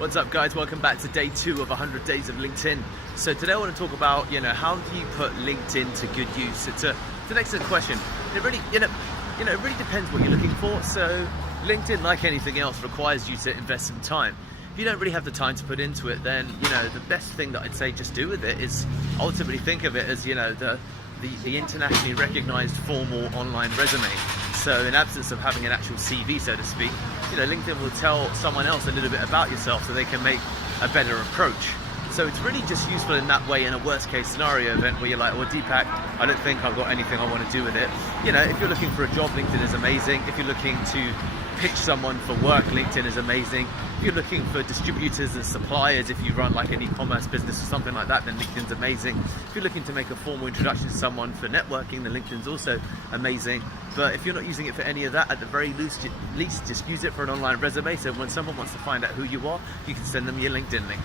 What's up, guys? Welcome back to day 2 of 100 days of LinkedIn. So today I want to talk about, how do you put LinkedIn to good use? It's an excellent question. It really, it really depends what you're looking for. So LinkedIn, like anything else, requires you to invest some time. If you don't really have the time to put into it, then the best thing that I'd say just do with it is ultimately think of it as the internationally recognized formal online resume. So in absence of having an actual CV, so to speak, LinkedIn will tell someone else a little bit about yourself so they can make a better approach. So it's really just useful in that way in a worst case scenario event where you're like, well, Deepak, I don't think I've got anything I want to do with it. If you're looking for a job, LinkedIn is amazing. If you're looking to pitch someone for work, LinkedIn is amazing. If you're looking for distributors and suppliers, if you run like an e-commerce business or something like that, then LinkedIn's amazing. If you're looking to make a formal introduction to someone for networking, then LinkedIn's also amazing. But if you're not using it for any of that, at the very least, just use it for an online resume. So when someone wants to find out who you are, you can send them your LinkedIn link.